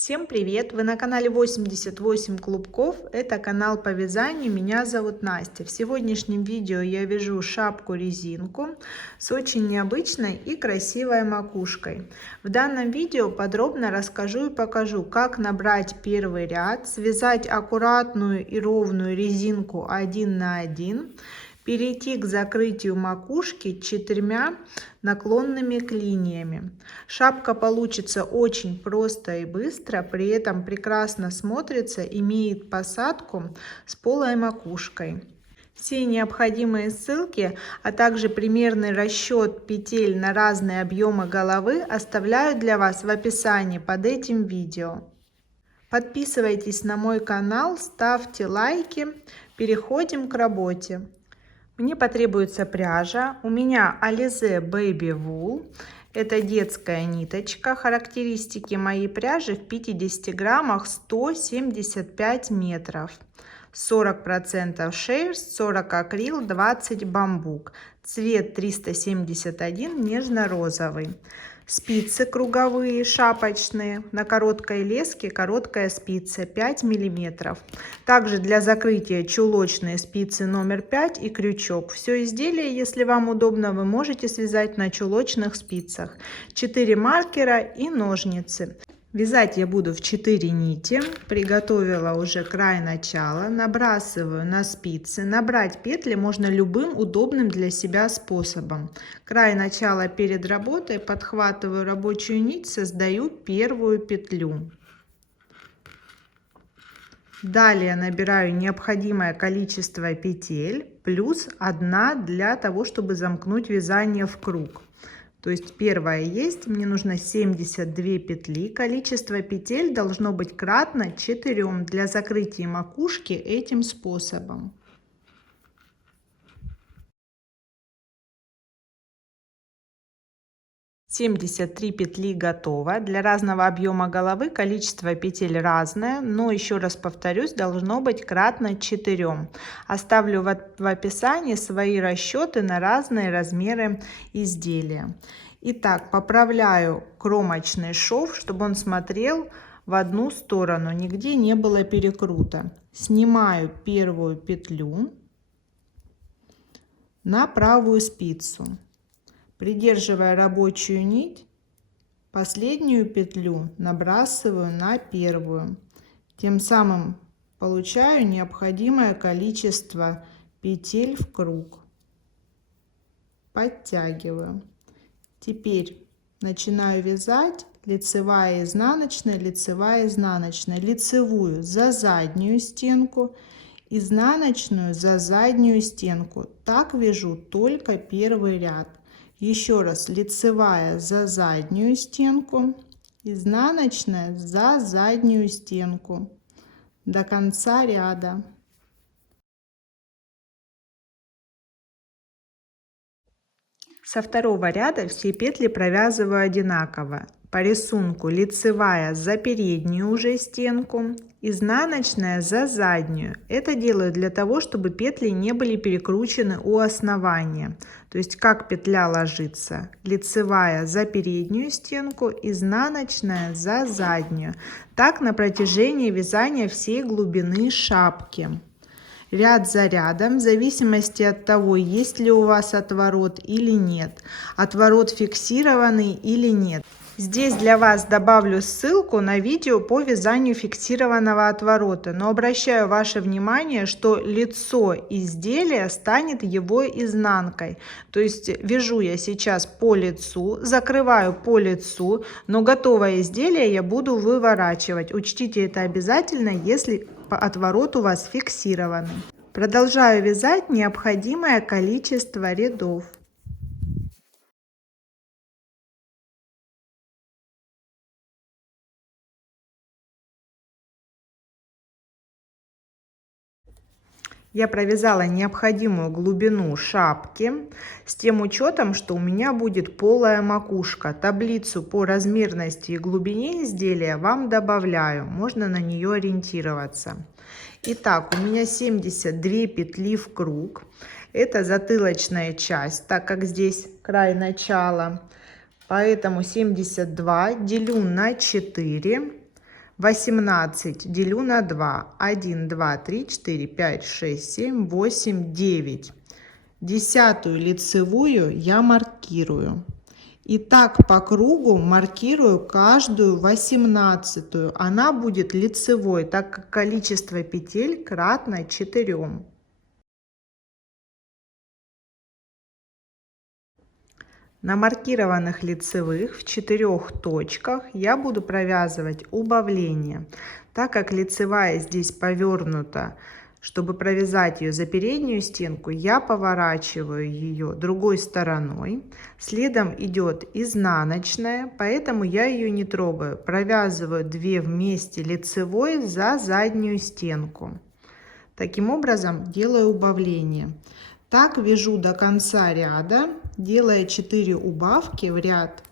Всем привет! Вы на канале 88 клубков. Это канал по вязанию. Меня зовут Настя. В сегодняшнем видео я вяжу шапку-резинку с очень необычной и красивой макушкой. В данном видео подробно расскажу и покажу, как набрать первый ряд, связать аккуратную и ровную резинку 1 на 1, перейти к закрытию макушки 4 наклонными линиями. Шапка получится очень просто и быстро, при этом прекрасно смотрится, имеет посадку с полой макушкой. Все необходимые ссылки, а также примерный расчет петель на разные объемы головы оставляю для вас в описании под этим видео. Подписывайтесь на мой канал, ставьте лайки, переходим к работе. Мне потребуется пряжа. У меня Alize Baby Wool. Это детская ниточка. Характеристики моей пряжи: в 50 граммах 175 метров. 40% шерсть, 40 акрил, 20 бамбук. Цвет 371, нежно-розовый. Спицы круговые, шапочные, на короткой леске короткая спица 5 мм. Также для закрытия чулочные спицы номер 5 и крючок. Все изделие, если вам удобно, вы можете связать на чулочных спицах. 4 маркера и ножницы. Вязать я буду в 4 нити. Приготовила уже край начала, набрасываю на спицы. Набрать петли можно любым удобным для себя способом. Край начала перед работой, подхватываю рабочую нить, создаю первую петлю. Далее набираю необходимое количество петель плюс 1 для того, чтобы замкнуть вязание в круг. То есть первая есть, мне нужно 72 петли. Количество петель должно быть кратно 4 для закрытия макушки этим способом. (73 петли готово. Для разного объема головы количество петель разное, но еще раз повторюсь, должно быть кратно 4. Оставлю в описании свои расчеты на разные размеры изделия. Итак, поправляю кромочный шов, чтобы он смотрел в одну сторону, нигде не было перекрута. Снимаю первую петлю на правую спицу. Придерживая рабочую нить, последнюю петлю набрасываю на первую. Тем самым получаю необходимое количество петель в круг. Подтягиваю. Теперь начинаю вязать лицевая, изнаночная, лицевая, изнаночная. Лицевую за заднюю стенку, изнаночную за заднюю стенку. Так вяжу только первый ряд. Еще раз: лицевая за заднюю стенку, изнаночная за заднюю стенку до конца ряда. Со второго ряда все петли провязываю одинаково. По рисунку лицевая за переднюю уже стенку, изнаночная за заднюю. Это делаю для того, чтобы петли не были перекручены у основания. То есть как петля ложится: лицевая за переднюю стенку, изнаночная за заднюю. Так на протяжении вязания всей глубины шапки. Ряд за рядом, в зависимости от того, есть ли у вас отворот или нет, отворот фиксированный или нет. Здесь для вас добавлю ссылку на видео по вязанию фиксированного отворота, но обращаю ваше внимание, что лицо изделия станет его изнанкой. То есть вяжу я сейчас по лицу, закрываю по лицу, но готовое изделие я буду выворачивать. Учтите это обязательно, если отворот у вас фиксированный. Продолжаю вязать необходимое количество рядов. Я провязала необходимую глубину шапки с тем учетом, что у меня будет полая макушка. Таблицу по размерности и глубине изделия вам добавляю, можно на нее ориентироваться. Итак, у меня 72 петли в круг. Это затылочная часть, так как здесь край начала. Поэтому 72 делю на 4. 18 делю на 2. 1, 2, 3, 4, 5, 6, 7, 8, 9. 10-ю лицевую я маркирую. И так по кругу маркирую каждую 18-ю. Она будет лицевой, так как количество петель кратно 4. На маркированных лицевых в 4 точках я буду провязывать убавление. Так как лицевая здесь повернута, чтобы провязать ее за переднюю стенку, я поворачиваю ее другой стороной. Следом идет изнаночная, поэтому я ее не трогаю. Провязываю 2 вместе лицевой за заднюю стенку. Таким образом делаю убавление. Так вяжу до конца ряда, делая 4 убавки в ряд.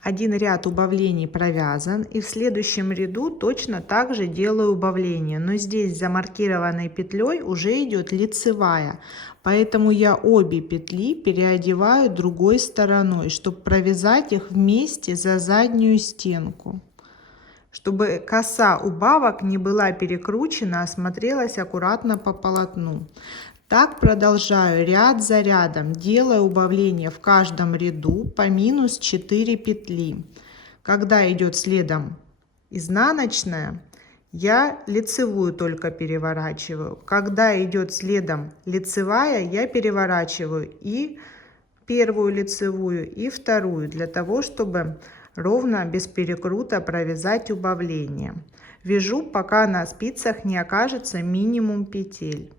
Один ряд убавлений провязан, и в следующем ряду точно так же делаю убавление, но здесь за маркированной петлей уже идет лицевая, поэтому я обе петли переодеваю другой стороной, чтобы провязать их вместе за заднюю стенку. Чтобы коса убавок не была перекручена, а смотрелась аккуратно по полотну. Так продолжаю ряд за рядом, делая убавление в каждом ряду по минус 4 петли. Когда идет следом изнаночная, я лицевую только переворачиваю. Когда идет следом лицевая, я переворачиваю и первую лицевую, и вторую, для того, чтобы ровно без перекрута провязать убавление. Вяжу, пока на спицах не окажется минимум петель.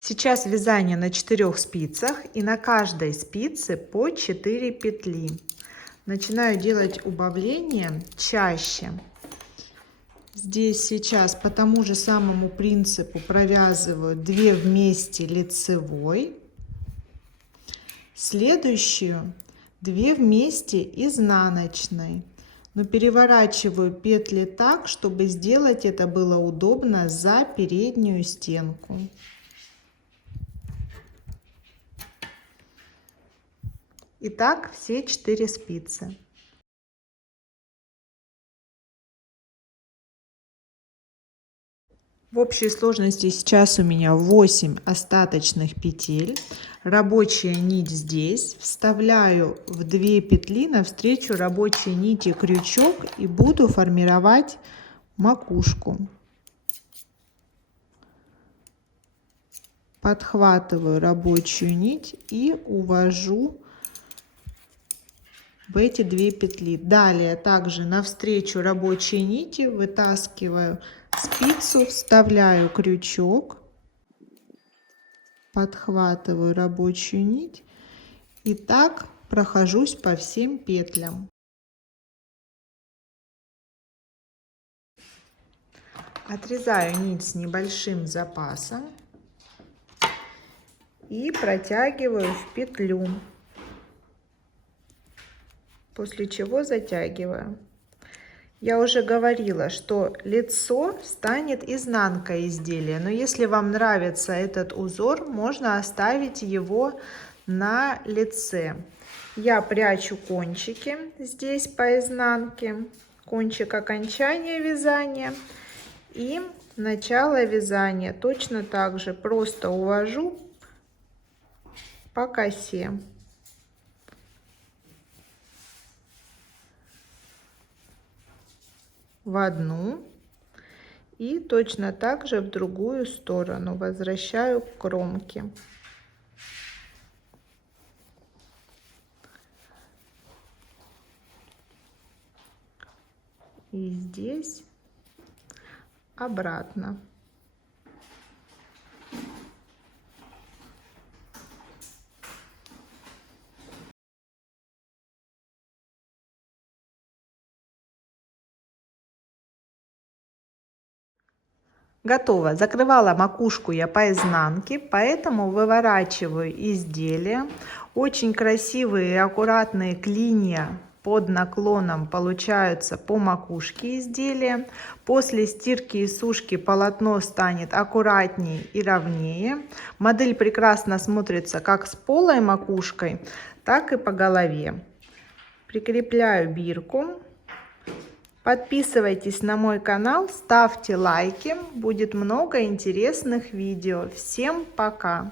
Сейчас вязание на 4 спицах, и на каждой спице по 4 петли. Начинаю делать убавление чаще. Здесь сейчас по тому же самому принципу провязываю 2 вместе лицевой, следующую 2 вместе изнаночной, но переворачиваю петли так, чтобы сделать это было удобно за переднюю стенку. Итак, все 4 спицы. В общей сложности сейчас у меня 8 остаточных петель. Рабочая нить здесь. Вставляю в 2 петли навстречу рабочей нити крючок и буду формировать макушку. Подхватываю рабочую нить и увожу в эти 2 петли. Далее также навстречу рабочей нити вытаскиваю спицу, вставляю крючок, подхватываю рабочую нить и так прохожусь по всем петлям. Отрезаю нить с небольшим запасом и протягиваю в петлю, после чего затягиваю. Я уже говорила, что лицо станет изнанкой изделия, но если вам нравится этот узор, можно оставить его на лице. Я прячу кончики здесь по изнанке, кончик окончания вязания и начало вязания. Точно так же просто увожу по косе. В одну и точно так же в другую сторону возвращаю к кромке. И здесь обратно. Готово. Закрывала макушку я по изнанке, поэтому выворачиваю изделие. Очень красивые и аккуратные клинья под наклоном получаются по макушке изделия. После стирки и сушки полотно станет аккуратнее и ровнее. Модель прекрасно смотрится как с полой макушкой, так и по голове. Прикрепляю бирку. Подписывайтесь на мой канал, ставьте лайки, будет много интересных видео. Всем пока!